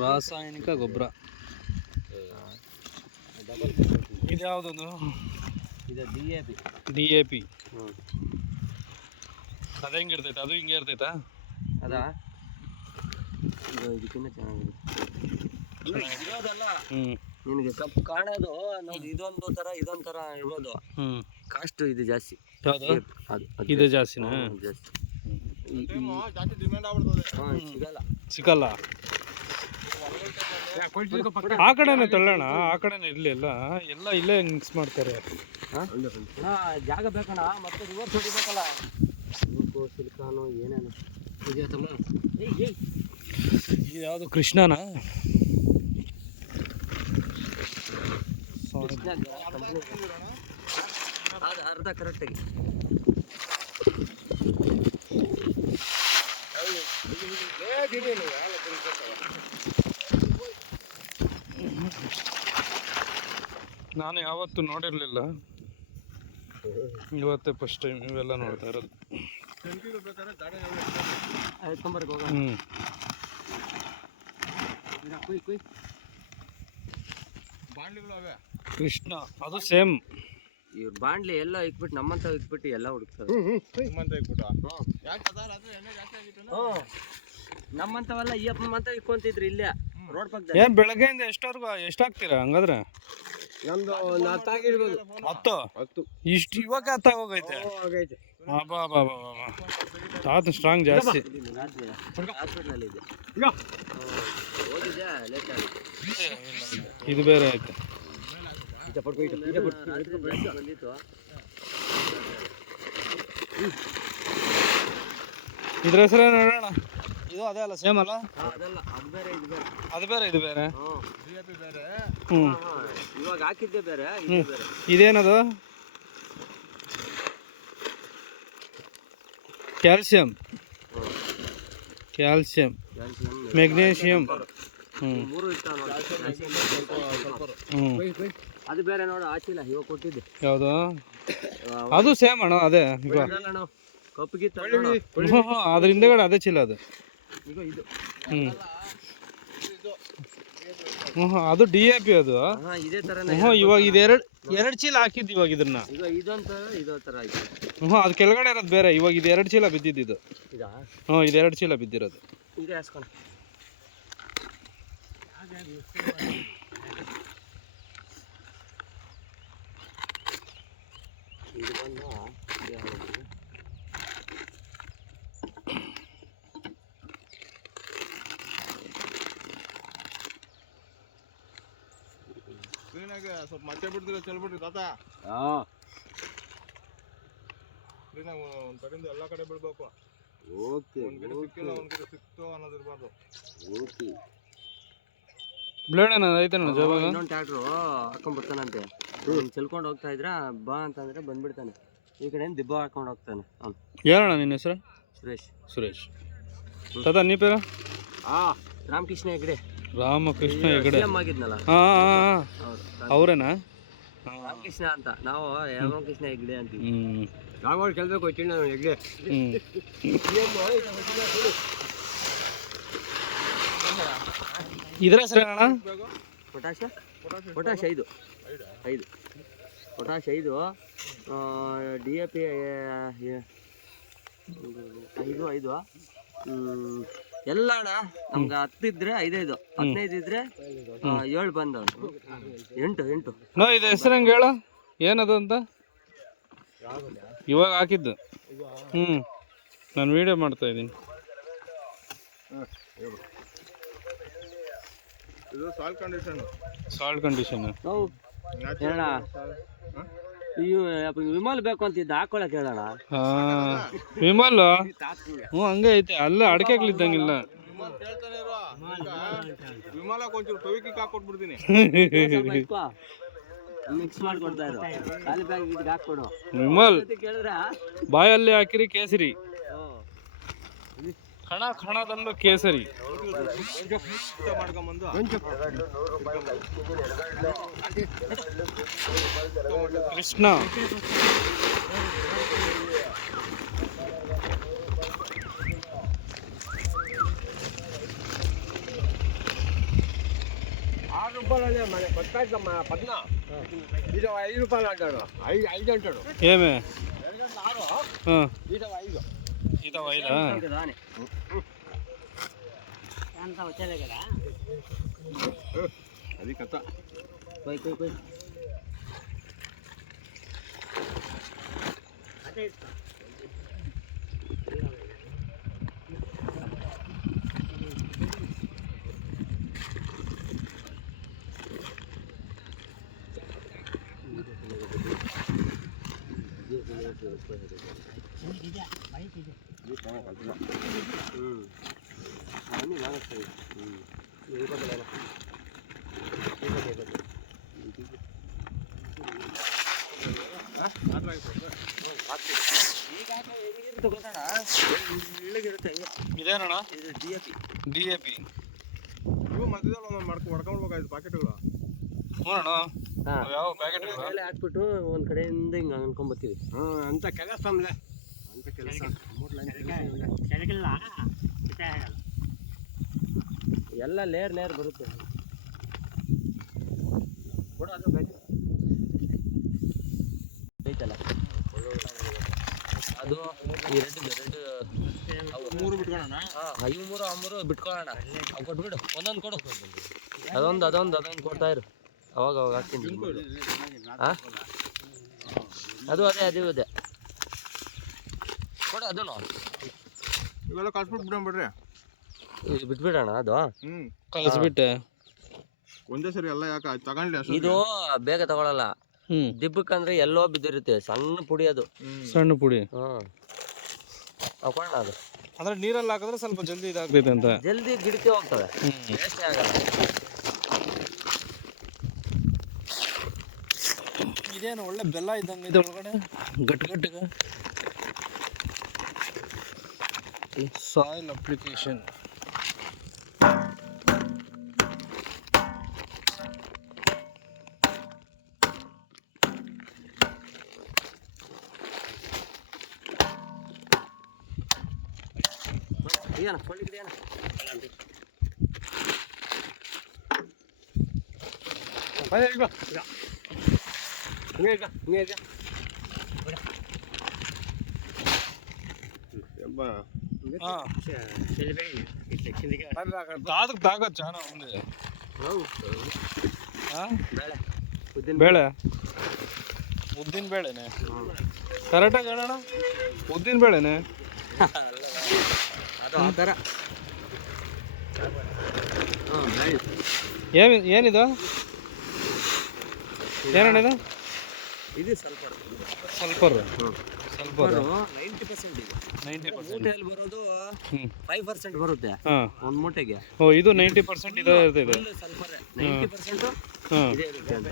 ರಾಸಾಯನಿಕ ಗೊಬ್ಬರ ಇದು ಯಾವುದೊಂದು ಇದು ಡಿ ಎ ಪಿ. ಅದು ಹೆಂಗೆ ಇರ್ತೈತೆ? ಅದು ಹಿಂಗೆ ಇರ್ತೈತಾ? ಅದಾ ಇದಕ್ಕಿಂತ ಚೆನ್ನಾಗಿರೋದಲ್ಲ. ನಿನಗೆ ಕಪ್ಪು ಕಾಣೋದು ನೋಡಿ, ಇದೊಂದು ಥರ ಇರ್ಬೋದು. ಕಾಸ್ಟ್ ಇದು ಜಾಸ್ತಿ. ಯಾವುದು ಇದು ಜಾಸ್ತಿನಾ? ಜಾಸ್ತಿ ಸಿಗಲ್ಲ. ಆ ಕಡೆನೇ ತಳ್ಳೋಣ, ಆ ಕಡೆನೇ ಇರಲಿ. ಎಲ್ಲ ಇಲ್ಲೇ ಮಿಕ್ಸ್ ಮಾಡ್ತಾರೆ. ಜಾಗ ಬೇಕಣ್ಣ, ಮತ್ತೆ ರಿವರ್ಸ್ ಹೊಡಿಬೇಕಲ್ಲ. ಸಿಲ್ಕಾನು ಏನೇನು ಇದೆಯತ್ತಮ್ಮ. ಇದು ಯಾವುದು ಕೃಷ್ಣನಾ? ಅದು ಅರ್ಧ ಕರೆಕ್ಟಾಗಿ. ನಾನು ಯಾವತ್ತೂ ನೋಡಿರಲಿಲ್ಲ, ಇವತ್ತೇ ಫಸ್ಟ್ ಟೈಮ್ ಇವೆಲ್ಲ ನೋಡ್ತಾ ಇರೋದು. ಕೃಷ್ಣ ಅದು ಸೇಮ್. ಇವ್ರು ಬಾಂಡ್ಲಿ ಎಲ್ಲ ಇಕ್ಬಿಟ್ಟು ನಮ್ಮಂತ ಇಕ್ಬಿಟ್ಟು ಎಲ್ಲ ಹುಡುಕ್ತಾರೆ. ನಮ್ಮಂತವೆಲ್ಲ ಈ ಅಪ್ಪ ಮಾತ್ರ ಇಕ್ಕೊಂತಿದ್ರು ಇಲ್ಲೇ ರೋಡ್ ಪಕ್ಕದಲ್ಲಿ. ಏನ್ ಬೆಳಗ್ಗೆಯಿಂದ ಎಷ್ಟವರೆಗೂ ಎಷ್ಟಾಗ್ತೀರಾ ಹಂಗಾದ್ರೆ? ನಮ್ದು 10 ಆಗಿರ್ಬೋದು. 10 ಇಷ್ಟು ಇವಾಗ 10 ಹೋಗೈತೆ. ತಾತ ಸ್ಟ್ರಾಂಗ್ ಜಾಸ್ತಿ. ಹಾಸ್ಪಿಟಲ್ ಇದೆ, ಹೋಗಿದ್ದೆ ಲೇಟ್ ಆಗಿದೆ. ಇದು ಬೇರೆ ಆಯ್ತು. ಬಂದಿತ್ತು. ಇದ್ರ ಹೆಸರು ನೋಡೋಣ. ಇದು ಅದೇ ಅಲ್ಲ, ಸೇಮ್ ಅಲ್ಲ? ಅದಲ್ಲ, ಅದು ಬೇರೆ ಇದು ಬೇರೆ. ಅದು ಬೇರೆ ಇದು ಬೇರೆ. ಇವಾಗ ಹಾಕಿದ್ದೆ ಬೇರೆ, ಬೇರೆ. ಇದೇನದು? Calcium, magnesium. ಮೂರು ಇರ್ತಾವ ನೋಡಿ. ಅದು ಬೇರೆ ನೋಡು, ಆಚಿಲ್ಲ ಇವಾಗ ಕೊಟ್ಟಿದ್ದೆ. ಯಾವುದು? ಅದು ಸೇಮ್ ಅಣ್ಣ, ಅದೇ ಕಪ್ಪಿಗೆ ಅದ್ರ ಹಿಂದೆಗಡೆ ಅದೇ ಚೀಲ ಅದು. ಈಗ ಇದು ಅದು ಡಿ ಎ ಪಿ. ಅದು ಇದೇ ತರ. ಇವಾಗ ಇದು ಎರಡು ಚೀಲ ಹಾಕಿದ್ದು. ಇವಾಗ ಇದನ್ನ ಈಗ ಇದೊಂಥರ ಇದೋ ಥರ ಆಯ್ತು. ಅದು ಕೆಳಗಡೆ ಇರೋದು ಬೇರೆ. ಇವಾಗ ಇದು 2 ಚೀಲ ಬಿದ್ದಿದ್ದು. ಇದು 2 ಚೀಲ ಬಿದ್ದಿರೋದು. ಈಗ ಹಾಸ್ಕೊಂಡು ಇದು ಬಂದು ಸ್ವಲ್ಪ ಮತ್ತೆ ಬಿಡ್ತೀರ ಚೆಲ್ಬಿಟ್ರಿ ತಾತ. ಒಂದ್ ಕಡೆಯಿಂದ ಎಲ್ಲ ಕಡೆ ಬಿಡ್ಬೇಕು. ಒಂದ್ ಗಿಡ ಸಿಕ್ಕಿಲ್ಲ, ಒಂದ್ ಗಿಡ ಸಿಕ್ತು ಅನ್ನೋದಿರ್ಬಾರ್ದು. ಬ್ಲೇಡ್ ಏನೋ ಐತೆ ಜೋಬಾಗ. ಇನ್ನೊಂದು ಟ್ಯಾಕ್ಟ್ರು ಹಾಕೊಂಡ್ ಬರ್ತಾನಂತೆ. ಚೆಲ್ಕೊಂಡು ಹೋಗ್ತಾ ಇದ್ರ ಬಾ ಅಂತಂದ್ರೆ ಬಂದ್ಬಿಡ್ತಾನೆ. ಈ ಕಡೆ ದಿಬ್ಬ ಹಾಕೊಂಡು ಹೋಗ್ತಾನೆ ಅವ್ನು. ಏನಣ್ಣ ನಿನ್ನ ಹೆಸರು? ಸುರೇಶ್. ತಾತ ನೀ ಪೇರ? ರಾಮಕೃಷ್ಣ ಹೆಗ್ಡೆ. ರಾಮಕೃಷ್ಣ ಹೆಗ್ಡೆ ಆಗಿದ್ನಲ್ಲ, ಅವ್ರೇನಾ? ರಾಮಕೃಷ್ಣ ಅಂತ. ನಾವು ರಾಮಕೃಷ್ಣ ಹೆಗ್ಡೆ ಅಂತೀವಿ. ನಾವ್ ಕೆಲ್ಸಕ್ಕೆ ಹೋಗ್ತೀನಿ ನಾನು ಹೆಗ್ಡೆ. ಇದ್ರ ಹೆಸರೇನಣ್ಣ? Potash 5. Potash 5. D A P 5. ಎಲ್ಲ ಅಣ್ಣ ನಮ್ಗೆ 10 ಇದ್ರೆ 5, 15 ಇದ್ರೆ 7 ಬಂದವ್. 8. ನೋ ಇದು ಹೆಸರು ಹಂಗೆ ಹೇಳು, ಏನದು ಅಂತ? ಇವಾಗ ಹಾಕಿದ್ದು. ನಾನು ವಿಡಿಯೋ ಮಾಡ್ತಾ ಇದ್ದೀನಿ. ಇದು ಸಾಲ್ಟ್ ಕಂಡೀಷನ್. ವಿಮಲ್ ಬೇಕು ಅಂತಿದ್ದ, ಹಾಕೊಳಕ್ ಹೇಳೋಣ. ವಿಮಲ್ ಹಂಗೆ ಐತೆ. ಅಲ್ಲ ಅಡಕೆಗಳಿದ್ದಂಗಿಲ್ಲ. ವಿಮಲಕ್ಕೆ ಒಂಚೂರು ಟೊವಿಕಿಕ್ ಹಾಕೊಟ್ಬಿಡ್ತೀನಿ. ಮಿಕ್ಸ್ ಮಾಡ್ಕೊಡ್ತಾ ಇರೋ ಖಾಲಿ ಬ್ಯಾಗ್ ಇದಕ್ಕೆ ಹಾಕ್ಕೊಡು. ವಿಮಲ್ ಕೇಳಿದ್ರ ಬಾಯಲ್ಲಿ ಹಾಕಿರಿ ಕೇಸರಿ, ಖಣದಲ್ಲೂ ಕೇಸರಿ. ಮಾಡ್ಕೊಂಬಂದು ಕೃಷ್ಣ. రూపాయలు మన బత్తాయి మా పద్మ ఇది 5 రూపాయలు అంటాడు 5 అంటాడు ఏమే 6 ఇది 5 ఇది 5 కదా అని అంత వచ్చేదే కదా అది కథ పోయి అదే అన్నీ లాగేస్తాయి ಇದೇನಣ್ಣ ಇದು DAP DAP ಇವು ಮಧ್ಯದಲ್ಲಿ ಒಂದೊಂದು ಹೊಡ್ಕೊಂಡ್ಬೇಕು 5 ಪ್ಯಾಕೆಟ್ಗಳು ಹ್ಞೂಣ್ಣ ಯಾವ ಪ್ಯಾಕೆಟ್ ಮೇಲೆ ಹಾಕ್ಬಿಟ್ಟು ಒಂದ್ ಕಡೆಯಿಂದ ಹಿಂಗ ಅನ್ಕೊಂಬತ್ತೀವಿ ಅಂತ ಕೆಲಸ ಆಮೇಲೆ ಅಂತ ಕೆಲಸ ಸರಿಗಿಲ್ಲ ಎಲ್ಲ ಲೇರ್ ಬರುತ್ತೆ ಕೊಡು ಅದು ಪ್ಯಾಕೆಟ್ ಐತಲ್ಲ ಅದು ಈ ರೆಡ್ 3 ಬಿಟ್ಕೊಳ್ಳೋಣ ಇವು 3 ಬಿಟ್ಕೊಳ್ಳೋಣ ಅವು ಕೊಟ್ಬಿಡು ಒಂದೊಂದು ಕೊಡು ಅದೊಂದು ಕೊಡ್ತಾ ಇರು ಅವಾಗ ಹಾಕ್ತೀನಿ ಅದು ಅದೇ ಕೊಡು ಅದನ್ನು ಇವೆಲ್ಲ ಕಳ್ಸ್ಬಿಟ್ಟು ಬಿಡೋಣ ಬಿಟ್ಬಿಡೋಣ ಅದು ಕಳಿಸ್ಬಿಟ್ಟೆ ಒಂದೇ ಸರಿ ಎಲ್ಲ ಯಾಕೆ ತಗೊಂಡ್ಲಿ ಅಷ್ಟು ಇದು ಬೇಗ ತಗೊಳಲ್ಲ ದಿಬ್ಬಕ್ಕಂದ್ರೆ ಎಲ್ಲೋ ಬಿದ್ದಿರುತ್ತೆ ಸಣ್ಣ ಪುಡಿ ಅದು ಸಣ್ಣ ಪುಡಿ ಹಾಕೋಣ ಅದು ಅಂದ್ರೆ ನೀರಲ್ಲಿ ಹಾಕಿದ್ರೆ ಸ್ವಲ್ಪ ಜಲ್ದಿ ಇದಾಗ್ತೈತೆ ಅಂತ ಜಲ್ದಿ ಗಿಡಕ್ಕೆ ಹೋಗ್ತವೆ ವೇಸ್ಟ್ ಆಗಲ್ಲ ಇದೇನು ಒಳ್ಳೆ ಬೆಲ್ಲ ಇದ್ದಂಗೆ ಇದೆ ಒಳಗಡೆ ಗಟ್ಟಿಗೆ ಸಾಯಿಲ್ ಅಪ್ಲಿಕೇಶನ್ ಏನ ಕೊಳ್ಳಿ ಗಿಡ ಏನ తాగొచ్చు చాలా ఉంది ಬೇಳೆ ಉದ್ದಿನ ಬೇಳೆನೆ ಕರೆಕ್ಟಾಗಿ ಹೇಳೋಣ ಉದ್ದಿನ ಬೇಳೆನೆ ಅದು ಆ ಥರ ಏನಿದು ಏನಣ್ಣ ಇದು ಇದು ಸ್ವಲ್ಪ ಸಲ್ಫರ್ 90% ಇದೆ 90% ಮೂಟೆಯಲ್ಲಿ ಬರೋದು 5% ಬರುತ್ತೆ ಒಂದು ಮೂಟೆಗೆ ಓ ಇದು 90% ಇದೆ ಇರ್ತದೆ ಸಲ್ಫರ್ 90% ಇದೇ ಇರುತ್ತೆ ಅಂತ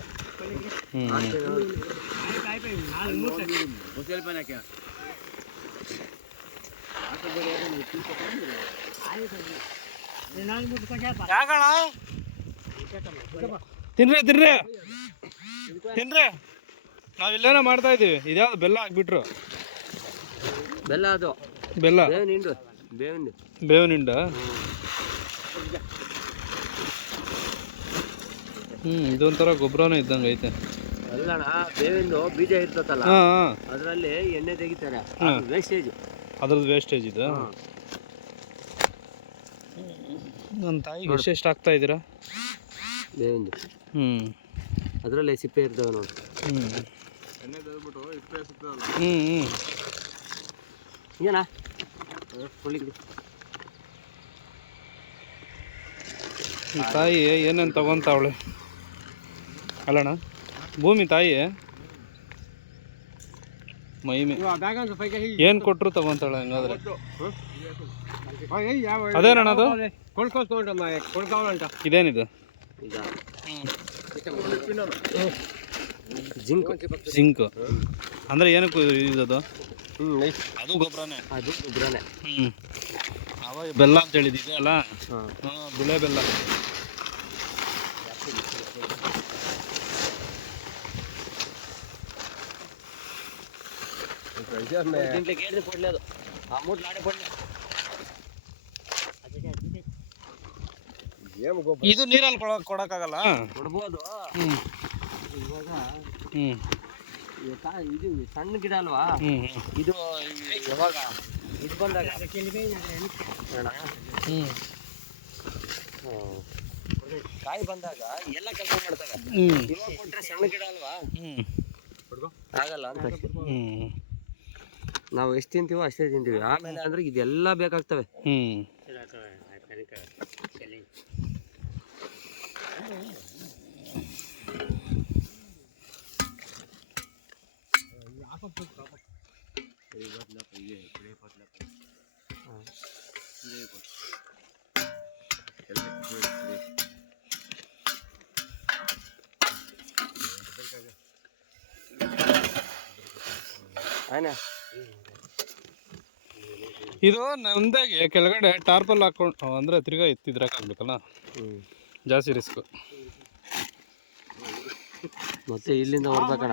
ಯಾಕಣ ತಿನ್ರಿ ನಾವಿಲ್ಲೇನೋ ಮಾಡ್ತಾ ಇದೀವಿ ಇದ್ಯಾವ್ದು ಬೆಲ್ಲ ಹಾಕ್ಬಿಟ್ರು ಬೆಲ್ಲ ಅದು ಬೆಲ್ಲ ಬೇವಿನ ಹಿಂಡ ಇದೊಂಥರ ಗೊಬ್ಬರನೇ ಇದ್ದಂಗೆ ಐತೆ ಅಲ್ಲಣ್ಣ ಬೇವಿಂದು ಬೀಜ ಇರ್ತದಲ್ಲ ಅದರಲ್ಲಿ ಎಣ್ಣೆ ತೆಗಿತಾರೆ ವೇಸ್ಟೇಜ್ ಅದ್ರದ್ದು ವೇಸ್ಟೇಜ್ ಇದು ನನ್ನ ತಾಯಿಗೆ ಎಷ್ಟೆಷ್ಟು ಹಾಕ್ತಾ ಇದ್ದೀರಾ ಬೇವಿಂದು ಅದರಲ್ಲೇ ಸಿಪ್ಪೆ ಇರ್ತವೆ ನೋಡಿ ಎಣ್ಣೆ ತೆಗೆದ್ಬಿಟ್ಟು ಇಪ್ಪೆ ಸಿಗ್ತದಲ್ಲ ಏನ ತಾಯಿ ಏನೇನು ತಗೊಂತಾವಳೆ ಅಲ್ಲಣ್ಣ ಭೂಮಿ ತಾಯಿ ಮೈಮೆ ಏನು ಕೊಟ್ಟರು ತಗೊಂತಾಳೆ ಹಂಗಾದ್ರೆ ಅದೇನಣ್ಣ ಅದು ಇದೇನಿದು ಜಿಂಕ್ ಅಂದ್ರೆ ಏನಕ್ಕೆ ಇದು ಅದು ಗೊಬ್ಬರನೇ ಅವಾಗ ಬೆಲ್ಲ ಅಂತ ಹೇಳಿದಿದೆ ಅಲ್ಲ ಬಿಳೆ ಬೆಲ್ಲ ಕೊಡ್ಲಿ ಅದು ಆ ಮೂಟ್ ಲಾಡೆ ಕೊಡ್ಲಿ ಇದು ನೀರಲ್ಲಿ ಕೊಡಕ್ಕಾಗಲ್ಲ. ಕೊಡ್ಬೋದು. ಹ್ಮ್ ಇವಾಗ ಹ್ಮ್ ಇದು ಸಣ್ಣ ಗಿಡ ಅಲ್ವಾ, ಹ್ಮ್ ಇದು ಯಾವಾಗ ಇದು ಬಂದಾಗ ಹ್ಮ್ ಕಾಯಿ ಬಂದಾಗ ಎಲ್ಲ ಕೆಲಸ ಮಾಡ್ತವೆ. ಹ್ಮ್ ಇವಾಗ ಕೊಟ್ರೆ ಸಣ್ಣ ಗಿಡ ಅಲ್ವಾ, ಹ್ಮ್ ಆಗಲ್ಲ ಅಂತ ಅಷ್ಟೇ. ಹ್ಮ್ ನಾವು ಎಷ್ಟು ತಿಂತೀವೋ ಅಷ್ಟೇ ತಿಂತೀವಿ, ಆಮೇಲೆ ಅಂದ್ರೆ ಇದೆಲ್ಲ ಬೇಕಾಗ್ತವೆ. ಹ್ಮ್ ಆಯ್ನ ಇದು ನಂದಾಗೆ ಕೆಳಗಡೆ ಟಾರ್ಪಲ್ ಹಾಕೊಂಡು ಅಂದ್ರೆ ತಿರ್ಗಾ ಎತ್ತಿದ್ರಾಕಾಗ್ಬೇಕಲ್ಲ, ಜಾಸ್ತಿ ರಿಸ್ಕ್. ಮತ್ತೆ ಇಲ್ಲಿಂದ ಹೊಡ್ಬೇಕಣ,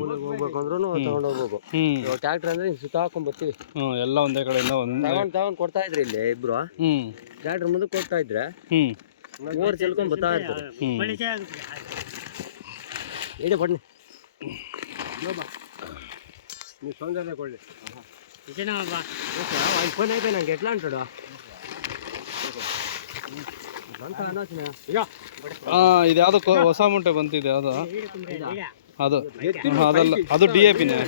ಮೂಲೆಗೆ ಹೋಗ್ಬೇಕು ಅಂದ್ರೂ ತಗೊಂಡ್ ಹೋಗ್ಬೇಕು. ಇವಾಗ ಟ್ರ್ಯಾಕ್ಟರ್ ಅಂದ್ರೆ ಸುತ್ತ ಹಾಕೊಂಡ್ ಬರ್ತೀವಿ, ಎಲ್ಲ ಒಂದೇ ಕಡೆಯಿಂದ ತಗೊಂಡ್ ಕೊಡ್ತಾ ಇದ್ರಿ ಇಲ್ಲಿ ಇಬ್ರು. ಟ್ರ್ಯಾಕ್ಟರ್ ಮುಂದಕ್ಕೆ ಹೋಗ್ತಾ ಇದ್ರೆ ಮೂವರು ಚೆಲ್ಕೊಂಡ್ ಬರ್ತಾ ಇರ್ತಾರೆ. ಹೇಳಿ ಬನ್ನಿ ನೀವು ತೊಂದರೆ ಕೊಡ್ಲಿ. ಫೋನ್ ಐತೆ ನಂಗೆ ಎಟ್లా ಅಂటాడు ಇದ್ಯಾವುದೋ ಹೊಸ ಮುಂಟೆ ಬಂತಿದೆ, ಯಾವುದು ಅದು? ಅದಲ್ಲ, ಅದು DAP ನೇ.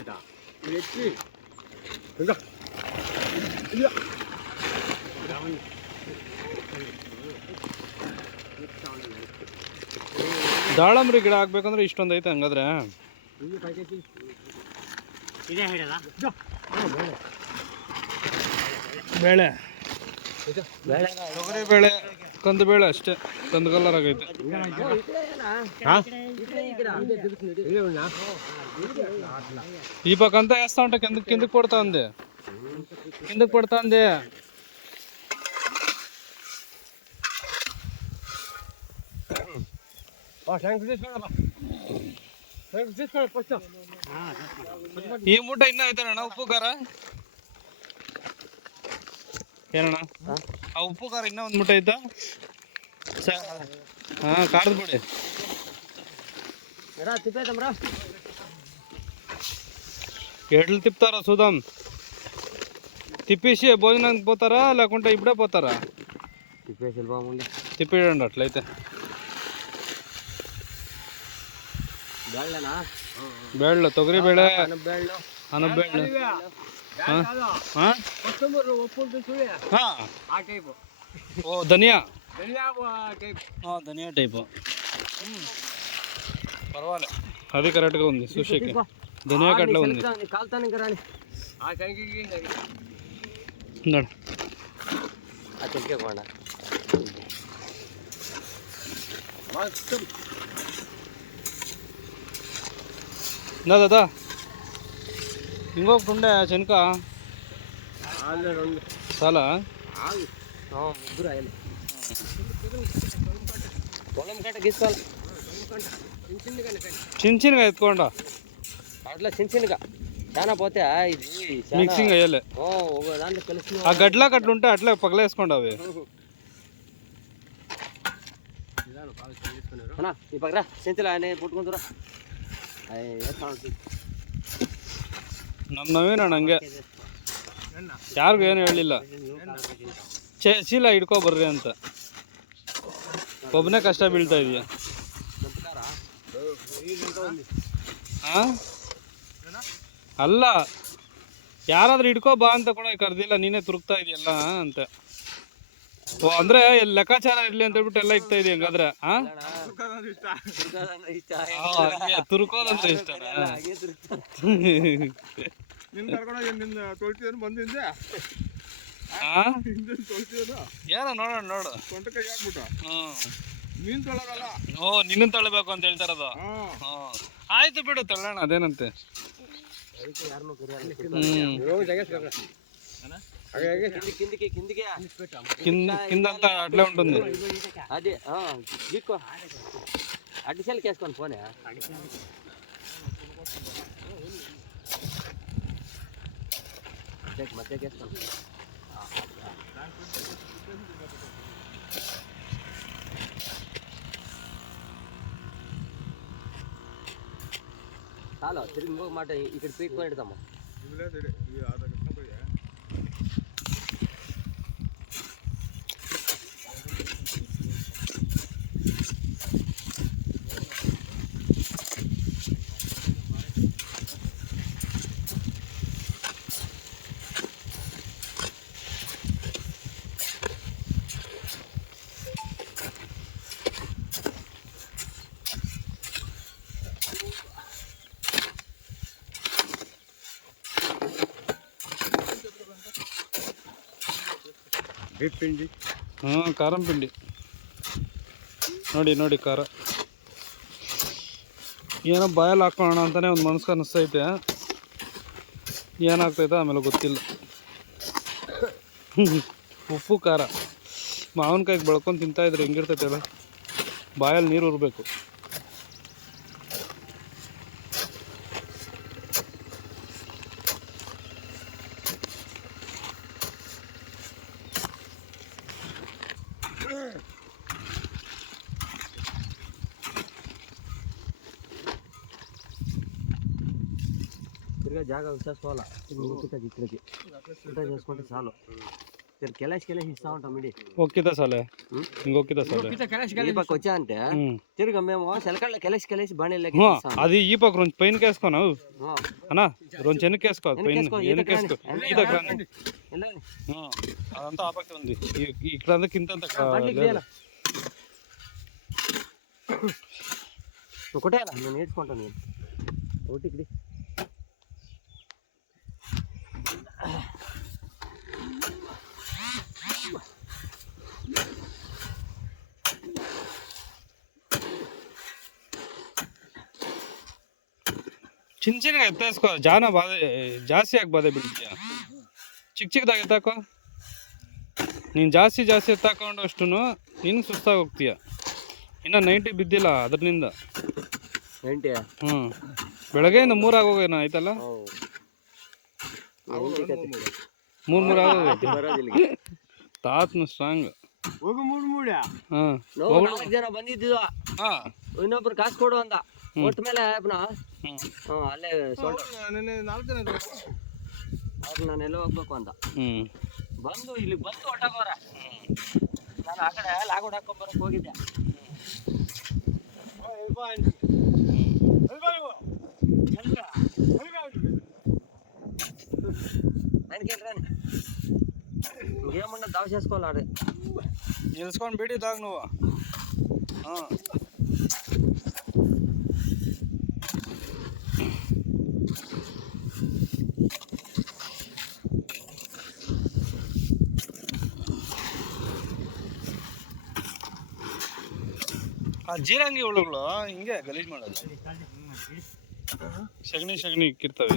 ದಾಳಂಬ್ರಿ ಗಿಡ ಹಾಕ್ಬೇಕಂದ್ರೆ ಇಷ್ಟೊಂದು ಐತೆ ಹಂಗಾದ್ರೆ. ಬೇಳೆ, ತೊಗರಿ ಬೇಳೆ, ಕಂದು ಬೇಳೆ ಅಷ್ಟೇ, ಕಂದು ಕಲರ್ ಆಗೈತೆ. ఈ పక్కంతా వేస్తా ఉంటే కిందకి పడుతుంది, కిందకి పడుతుంది. ಈ ಮೂಟ ಇನ್ನೂ ಐತಣ್ಣ ಉಪ್ಪು ಖಾರ ಏನಣ್ಣ? ಆ ಉಪ್ಪು ಖಾರ ಇನ್ನೂ ಒಂದು ಮೂಟ ಐತಾ? ಹಾಂ, ಖಾರದ ಪುಡಿ ఎట్లు తిప్పుతారా చూద్దాం. తిప్పేసి భోజనానికి పోతారా లేకుంటే ఇప్పుడే పోతారా? తిప్పేయండి అట్లయితే. ಬೇಳೆ, ತೊಗರಿ ಬೇಳೆ, ಅನಬೇಳೆ, ಓ ಧನಿಯಾ, ಹಾಂ ధనియా టైపు. పర్వాలే, అది కరెక్ట్గా ఉంది సుషికి. ధనియా కట్ల ఉంది. దాదా ఇంకొకటి ఉండే చెనక చాలా చిన్న చిన్నగా ఎత్తుకోండా, అట్లా చిన్న చిన్నగా చాలా పోతే ఇది మిక్సింగ్ అయ్యలే. దాంట్లో కలిసి ఆ గడ్లా కట్లుంటే అట్లా పగలేసుకోండి అవి. ಈ ಪಕ್ಕ ಸೆಂತಿಲ್ಲ ಪುಟ್ಕೊಂಡ್ರ ನಮ್ಮ ನವೀನ ಹಂಗೆ ಯಾರಿಗೂ ಏನು ಹೇಳಿಲ್ಲ, ಚೀಲ ಹಿಡ್ಕೊ ಬರ್ರಿ ಅಂತ. ಒಬ್ಬನೇ ಕಷ್ಟ ಬೀಳ್ತಾ ಇದೆಯಾ? ಹಾಂ ಅಲ್ಲ, ಯಾರಾದ್ರೂ ಹಿಡ್ಕೊ ಬಾ ಅಂತ ಕೂಡ ಕರೆದಿಲ್ಲ, ನೀನೇ ತುರುಕ್ತಾ ಇದೆಯಲ್ಲ ಅಂತ. ಓ ಅಂದ್ರೆ ಲೆಕ್ಕಾಚಾರ ಇರ್ಲಿ ಅಂತ ಹೇಳ್ಬಿಟ್ಟು ಎಲ್ಲ ಇಕ್ತಾ ಇದೆಯಾ ಹಂಗಾದ್ರೆ? ಹಾಂ, ತುರ್ಕೋದಂದ್ರೆ ಇಷ್ಟ. ಏನೋ ನೋಡೋಣ ನೋಡು. ಓ ನಿನ್ನ ತಳ್ಳಬೇಕು ಅಂತ ಹೇಳ್ತಾರದು. ಆಯ್ತು ಬಿಡು, ತಳ್ಳೋಣ, ಅದೇನಂತೆ. కిందంతా అట్లే ఉంటుంది. అదే అడ్డిసెల్కి వేసుకోండి ఫోనే. మధ్యకి వేసుకోండి. చాలు తిరిగి ఇంకొక మాట ఇక్కడ పీక్ పెడతాము ಇಲ್ಲೇ ಸರಿ ಈ ಆದ ಕಟ್ಕೊಂಡ್ಬಿಡಿ ಪಿಂಡಿ ಹಾಂ ಖಾರಂ ಪಿಂಡಿ ನೋಡಿ ನೋಡಿ ಖಾರ ಏನೋ ಬಾಯಲ್ಲಿ ಹಾಕೋಣ ಅಂತಲೇ ಒಂದು ಮನಸ್ಸು ಅನ್ನಿಸ್ತೈತೆ ಏನಾಗ್ತೈತೆ ಆಮೇಲೆ ಗೊತ್ತಿಲ್ಲ ಉಪ್ಪು ಖಾರ ಮಾವಿನಕಾಯಿಗೆ ಬೆಳ್ಕೊಂಡು ತಿಂತಾಯಿದ್ರೆ ಹೆಂಗಿರ್ತೈತೆ ಹೇಳ ಬಾಯಲ್ಲಿ ನೀರು ಉರ್ಬೇಕು తిరిగా జాగా విచ్చేసుకోవాలా ఇక్కడికి ఇట్లా చేసుకుంటే చాలు కెలాష్ ఇస్తా ఉంటాం ఇడి ఒక్కితే సాలే ఇంకొక్కితే సాలే ఈ పక్క వచ్చా అంటే తిరిగా మేము సెలకళ్ళ కెలాష్ బాణీలకి అది ఈ పక్క రెండు పైన వేసుకోను అన్నా రెండు చెన్నకి వేసుకో పైన వెనక్కి వేసుకో అదంతా ఆ పక్క ఉంది ఇక్కడ కింద ఒకటే నేను నేర్చుకుంటాను నేను ఒకటి ఇక్కడ ಚಿನ್ನ ಚಿನ್ನಗೆ ಎತ್ತೇಸ್ಕೋ ಜಾನ ಬಾಧೆ ಜಾಸ್ತಿ ಆಗಿ ಬಾಧೆ ಬೀಳ್ತೀಯ ಚಿಕ್ಕದಾಗಿ ಎತ್ತಾಕೋ ನೀನು ಜಾಸ್ತಿ ಎತ್ತಾಕೊಂಡು ಅಷ್ಟು ನೀನು ಸುಸ್ತಾಗಿ ಹೋಗ್ತೀಯ ಇನ್ನು 90 ಬಿದ್ದಿಲ್ಲ ಅದರಿಂದ 90 ಹ್ಞೂ ಬೆಳಗ್ಗೆಯಿಂದ 3 ಆಗೋಗೇನೋ ಆಯ್ತಲ್ಲ 3 ಆಗೋಗೈತೆ ತಾತನು ಸ್ಟ್ರಾಂಗ್ ಹೋಗು 3 ಹಾಂ ಜನ ಬಂದಿದ್ದಿದ್ವ ಹಾಂ ಇನ್ನೊಬ್ರು ಕಾಸು ಕೊಡು ಅಂದ ಒಟ್ಟ ಮೇಲೆ ಅಲ್ಲೇ ನೆನ್ನೆ 4 ಜನ ಅವ್ರು ನಾನು ಎಲ್ಲ ಹೋಗ್ಬೇಕು ಅಂತ ಬಂದು ಇಲ್ಲಿ ಬಂದು ಹೊಟ್ಟಗೋರ ನಾನು ಆ ಕಡೆ ಲಾಗೋಡ್ ಹಾಕೊಂಬರಕ್ಕೆ ಹೋಗಿದ್ದೆ ఏమన్నా దావ చేసుకోవాలి నిలుచుకొని బిడిదాకా నువ్వు ಆ ಜೀರಂಗಿ ಹುಳುಗಳು ಹಿಂಗೆ ಗಲೀಜು ಮಾಡೋದು ಸಗಣಿ ಇಕ್ಕಿರ್ತವೆ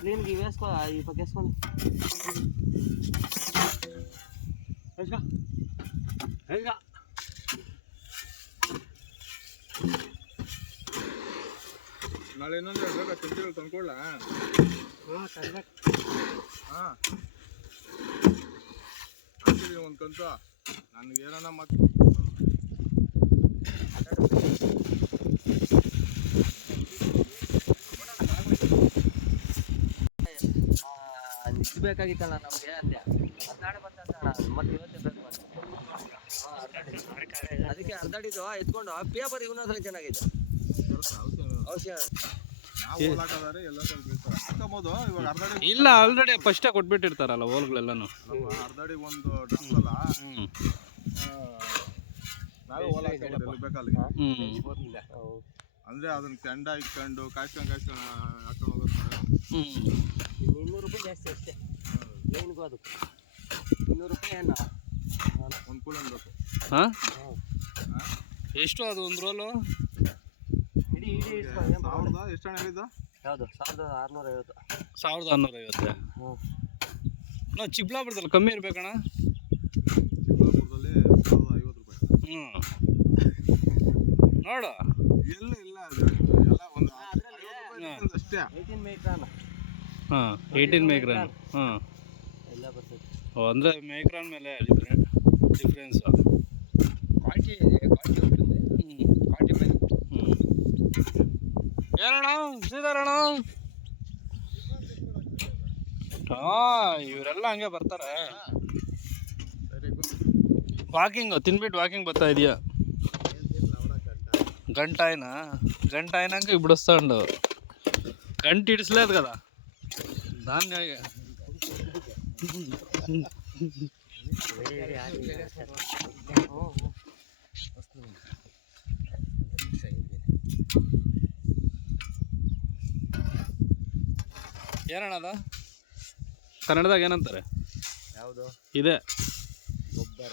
ಕ್ಲೀನ್ಗೆ వేసుకో ఈ పక్క వేసుకోండి ನಾಳೆ ಇನ್ನೊಂದು ಬೇಕಾ ತಿಂಗಳು ತಂದ್ಕೊಳ್ಳ ಹಾಂ ಒಂದು ಕಂತು ನನಗೆ ಏನನ್ನ ಮತ್ತೆ ಬೇಕಾಗಿತ್ತಲ್ಲ ನಮಗೆ ಅಂದೆ ನಾಳೆ ಬಂದ ಮತ್ತೆ ಇವತ್ತೇ ಬೇಕು ಅದಕ್ಕೆ ಅರ್ಧಾಡಿದ್ದು ಎತ್ಕೊಂಡು ಪೇಪರ್ ಇವನಾದ್ರೆ ಚೆನ್ನಾಗಿದೆ ಔಷಧ ಇಲ್ಲ ಆಲ್ರೆಡಿ ಫಸ್ಟೇ ಕೊಟ್ಬಿಟ್ಟಿರ್ತಾರಲ್ಲ ಹೋಲ್ಗಳೆಲ್ಲನು ಅರ್ಧಡಿ ಒಂದು ಡ್ರಸ್ ಅಲ್ಲ ನಾವೇ ಹೋಲ್ ಬೇಕಲ್ಲ ಅಂದ್ರೆ ಅದನ್ನ ಕೆಂಡ ಇಟ್ಕೊಂಡು ಕಾಯ್ಸ್ಕೊಂಡು ಹಾಕೊಂಡು ಹೋಗ್ತಾರೆ 200 ರೂಪಾಯಿ ಜಾಸ್ತಿ ಅಷ್ಟೇ ಲೈನ್ಗೂ ಅದಕ್ಕೆ 200 ರೂಪಾಯಿ ಅನ್ನ ಒಂದು ಕೂಲ್ ಅನ್ಬೇಕು ಹಾಂ ಎಷ್ಟು ಅದು ಒಂದು ರೋಲು ಇಡೀ ಎಷ್ಟು ಹಣ ಹೇಳಿದ್ದ ಯಾವುದು 1650 1650 ನಾವು ಚಿಕ್ಕಬಳ್ಳಾಪುರದಲ್ಲಿ ಕಮ್ಮಿ ಇರ್ಬೇಕಣ್ಣ ಚಿಕ್ಕಬಳ್ಳಾಪುರದಲ್ಲಿ 1050 ರೂಪಾಯಿ ನೋಡು ಎಲ್ಲ ಇಲ್ಲ ಎಲ್ಲ ಒಂದು ಅಷ್ಟೇ 18 ಮೈಕ್ರಾನ್ ಹಾಂ 18 ಮೈಕ್ರಾನ್ ಹಾಂ ಎಲ್ಲ ಬರ್ತದೆ ಅಂದರೆ ಮೈಕ್ರಾನ್ ಮೇಲೆ ಡಿಫ್ರೆನ್ಸ್ ಕ್ವಾಲಿಟಿ ఉంటుంది క్వాలిటీ పైన ఏ ಶ್ರೀಧರಣ ಇವರೆಲ್ಲ ಹಂಗೆ ಬರ್ತಾರೆ. ವಾಕಿಂಗ್ ತಿನ್ಬಿಟ್ಟು ವಾಕಿಂಗ್ ಬರ್ತಾ ಇದೀಯಾ? గంట అయినాక ఇప్పుడు వస్తాడు. గంట ఇడిసలేదు కదా దాన్ని. ಏನಣ್ಣ ಅದ ಕನ್ನಡದಾಗ ಏನಂತಾರೆ? ಯಾವುದು? ಇದೆ ಗೊಬ್ಬರ,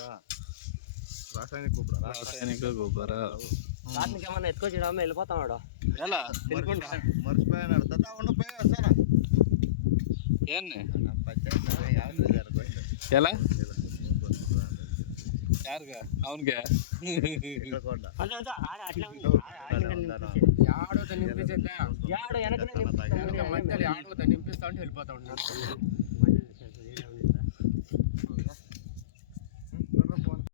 ರಾಸಾಯನಿಕ ಗೊಬ್ಬರ. రాత్రికి ఏమన్నా ఎత్తుకొచ్చి వెళ్ళిపోతాం వాడు ఎలా మర్చిపోయాను ఏన్ని ఎలా ಯಾರ್ಗ ಅವನ್ಗೆ యాడు వెనకనే నింపిస్తా ఉంటే వెళ్ళిపోతా ఉంటాడు.